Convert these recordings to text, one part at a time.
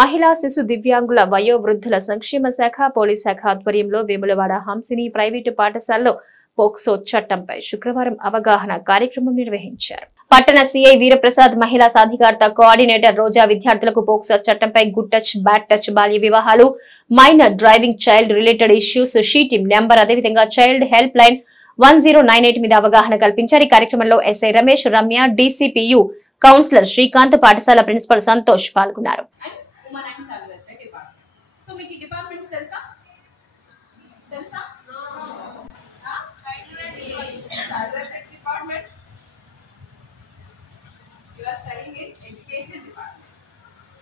మహిళా శిశు దివ్యాంగుల వయోవృద్ధుల సంక్షేమ శాఖ పోలీస్ శాఖ ఆధ్వర్యంలో వేములవాడ హంసిని ప్రైవేటు పాఠశాలలో పోక్సో చట్టంపై శుక్రవారం అవగాహన కార్యక్రమం నిర్వహించారు. పట్టణ సిఐ వీరప్రసాద్, మహిళా సాధికారత కోఆర్డినేటర్ రోజా విద్యార్థులకు పోక్సో చట్టంపై గుడ్ టచ్, బ్యాడ్ టచ్, బాల్య వివాహాలు, minor driving, child related issues, షీటింగ్ నెంబర్, అదేవిధంగా చైల్డ్ హెల్ప్ లైన్ 1098 మీద అవగాహన కల్పించారు. ఈ కార్యక్రమంలో SI Ramesh, Ramya, DCPU counsellor Srikanth, పాఠశాల ప్రిన్సిపల్ సంతోష్ పాల్గొన్నారు.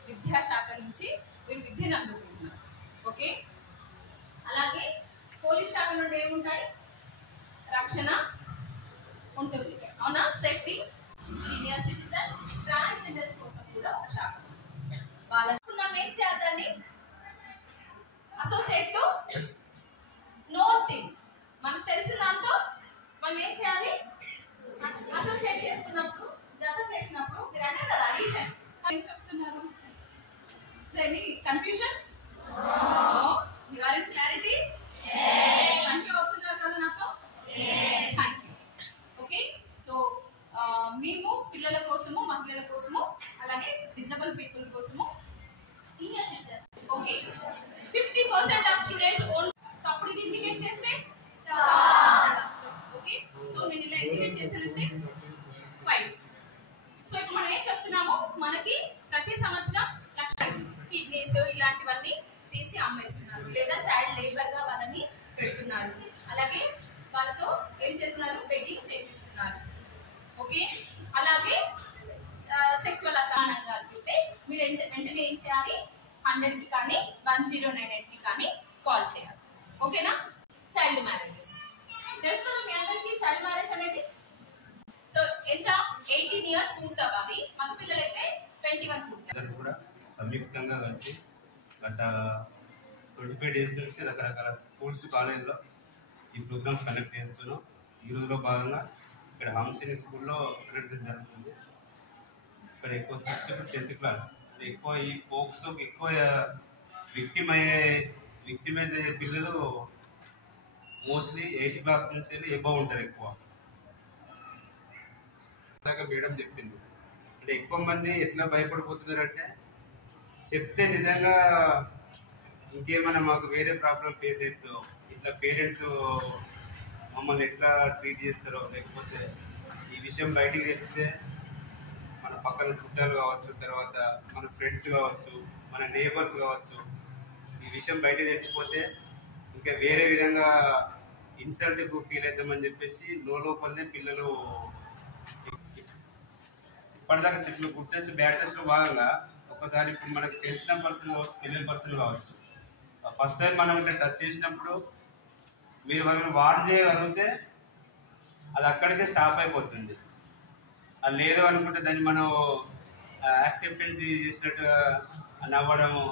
విద్యాశాఖ నుంచి మీరు విద్యను అందుకుంటున్నారు. ఓకే, అలాగే పోలీస్ శాఖ నుండి ఏముంటాయి? రక్షణ ఉంటుంది, అవునా? సేఫ్టీ, సీనియర్ సిటిజన్, ట్రాన్స్జెండర్స్ కోసం కూడా ఒక శాఖ. వాళ్ళ మనం ఏం చేయాలని అసోసియేట్ టు నో థింగ్, మనకు తెలిసిన దాంతో మనం ఏం చేయాలి? అసోసియేట్ చేసుకున్నప్పుడు, జత చేసినప్పుడు మీరు అంటే కదా అడిషన్ ఏం చెప్తున్నారు? Any confusion? No. You are in clarity? Yes. Thank you. Yes. Thank you. Okay. So, మేము పిల్లల కోసము, మహిళల కోసము, అలాగే డిజబుల్ పీపుల్ కోసము, senior citizens. Okay, 50% of students own. So అప్పుడు ఇది ఇండికేట్ చేస్తే ఓకే. సో నేను ఇలా ఇండికేట్ చేశానంటే 5. సో ఇప్పుడు మనం ఏం చెప్తున్నాము? మనకి ప్రతి సంవత్సరం కిడ్నీస్ ఇలాంటివన్నీ తీసి అమ్మేస్తున్నారు, లేదా చైల్డ్ లేబర్ గా వాళ్ళని పెడుతున్నారు. అలాగే వాళ్ళతో ఏం చేస్తున్నారు? బెగ్గింగ్ చేపిస్తున్నారు. ఓకే, అలాగే సెక్సువల్ అసమానంగా అనిపిస్తే మీరు వెంటనే ఏం చేయాలి? 100 కి కానీ 1098 కి కానీ కాల్ చేయాలి. ఓకేనా? చైల్డ్ మ్యారేజెస్ తెలుసు కదా మీ అందరికీ. చైల్డ్ మ్యారేజ్ అనేది సో ఎంత 18 ఇయర్స్ పూర్తవ్వాలి, మగ పిల్లలైతే 21 పూర్తవ్వాలి. సంయుక్తంగా కలిసి గత 25 డేస్ నుంచి రకరకాల స్కూల్స్, కాలేజ్లో ఈ ప్రోగ్రామ్స్ కండక్ట్ చేస్తున్నాం. ఈ రోజులో భాగంగా ఇక్కడ హంసిని స్కూల్లో కండక్ట్ జరుగుతుంది. ఇక్కడ ఎక్కువ 6th to 10th క్లాస్ ఎక్కువ ఈ పోక్సోకి ఎక్కువ విక్టిమైజ్ అయ్యే పిల్లలు మోస్ట్లీ 8th క్లాస్ నుంచి వెళ్ళి ఎబవ్ ఉంటారు ఎక్కువ. అలాగే మేడం చెప్పింది అంటే ఎక్కువ మంది ఎట్లా భయపడిపోతున్నారంటే చెప్తే నిజంగా ఇంకేమైనా మాకు వేరే ప్రాబ్లం ఫేస్ అవుతుందో, ఇట్లా పేరెంట్స్ మమ్మల్ని ఎట్లా ట్రీట్ చేస్తారో, లేకపోతే ఈ విషయం బయటికి తెలిస్తే మన పక్కన చుట్టాలు కావచ్చు, తర్వాత మన ఫ్రెండ్స్ కావచ్చు, మన నేబర్స్ కావచ్చు, ఈ విషయం బయటకు తెలిసిపోతే ఇంకా వేరే విధంగా ఇన్సల్ట్కు ఫీల్ అవుతామని చెప్పేసి లోపలనే పిల్లలు ఇప్పటిదాకా చెప్పిన గుడ్ టచ్, బ్యాడ్ టచ్లో భాగంగా ఒకసారి ఇప్పుడు మనకు తెలిసిన పర్సన్ కావచ్చు, తెలియని పర్సన్ కావచ్చు, ఫస్ట్ టైం మనం ఇట్లా టచ్ చేసినప్పుడు మీరు వాళ్ళని వార్న్ చేయగలిగితే అది అక్కడికే స్టాప్ అయిపోతుంది. అది లేదు అనుకుంటే దాన్ని మనం యాక్సెప్టెన్స్ చేసినట్టు నవ్వడము,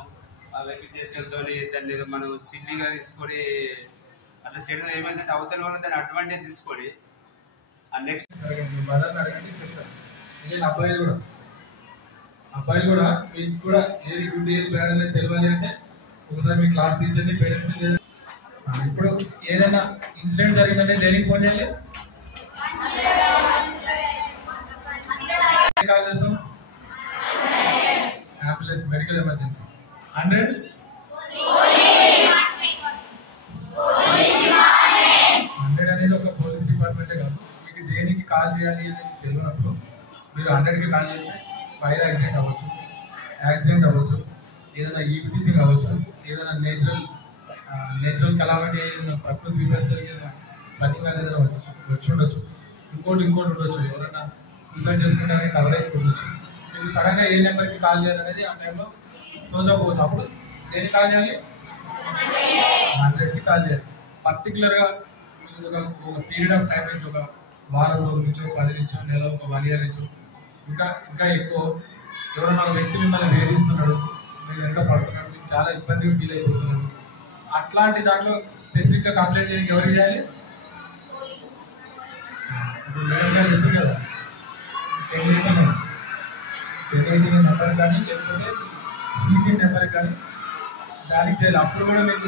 వ్యక్తి చేసినతో దాన్ని మనం సిల్లీగా తీసుకొని అట్లా చేయడం ఏమైందంటే అవతల వల్ల దాన్ని అడ్వాంటేజ్ తీసుకొని ఆ నెక్స్ట్ అబ్బాయిలు కూడా మీకు కూడా ఏది గుడ్ ఏది బ్యాడ్ అనేది తెలియాలి అంటే ఒకసారి మీ క్లాస్ టీచర్ని, పేరెంట్స్ని. ఇప్పుడు ఏదైనా ఇన్సిడెంట్ జరిగిందంటే దేనికి ఫోన్ చేయాలి? కాల్ చేస్తాం అంబులెన్స్, మెడికల్ ఎమర్జెన్సీ 100. అనేది ఒక పోలీస్ డిపార్ట్మెంటే కాదు. మీకు దేనికి కాల్ చేయాలి అని తెలియనప్పుడు మీరు 100కి కాల్ చేస్తే ఫైర్ యాక్సిడెంట్ అవ్వచ్చు, ఏదైనా ఈవిటీసింగ్ అవ్వచ్చు, ఏదైనా నేచురల్ కలామిటీ, ఏదైనా ప్రకృతి విపత్తు, ఏదైనా ఫ్లడ్డింగ్ అనేది వచ్చి ఉండొచ్చు, ఇంకోటి ఉండొచ్చు, ఎవరైనా సూసైడ్ చేసుకుంటే కవర్ అయిపోవచ్చు. మీరు సడన్గా ఏ నెంబర్కి కాల్ చేయాలనేది ఆ టైంలో తోచకపోవచ్చు. అప్పుడు దేనికి కాల్ చేయాలి? 100కి కాల్ చేయాలి. పర్టికులర్గా ఒక పీరియడ్ ఆఫ్ టైం నుంచి, ఒక వారం రోజుల నుంచి, 10 నుంచి, నెల, ఒక 1 year నుంచి, ఇంకా ఎక్కువ ఎవరైనా ఒక వ్యక్తి మిమ్మల్ని వేధిస్తున్నాడు, మీరు ఎంత పడుతున్నాడు, మీకు చాలా ఇబ్బందిగా ఫీల్ అయిపోతున్నాడు, అట్లాంటి దాంట్లో స్పెసిఫిక్గా కంప్లైంట్ చేయడానికి ఎవరికి చేయాలి? ఇప్పుడు మేడం గారు చెప్పారు కదా, 1018 నెంబర్ కానీ లేకపోతే స్విగ్గీ నెంబర్కి కానీ దానికి చేయాలి. అప్పుడు కూడా మీకు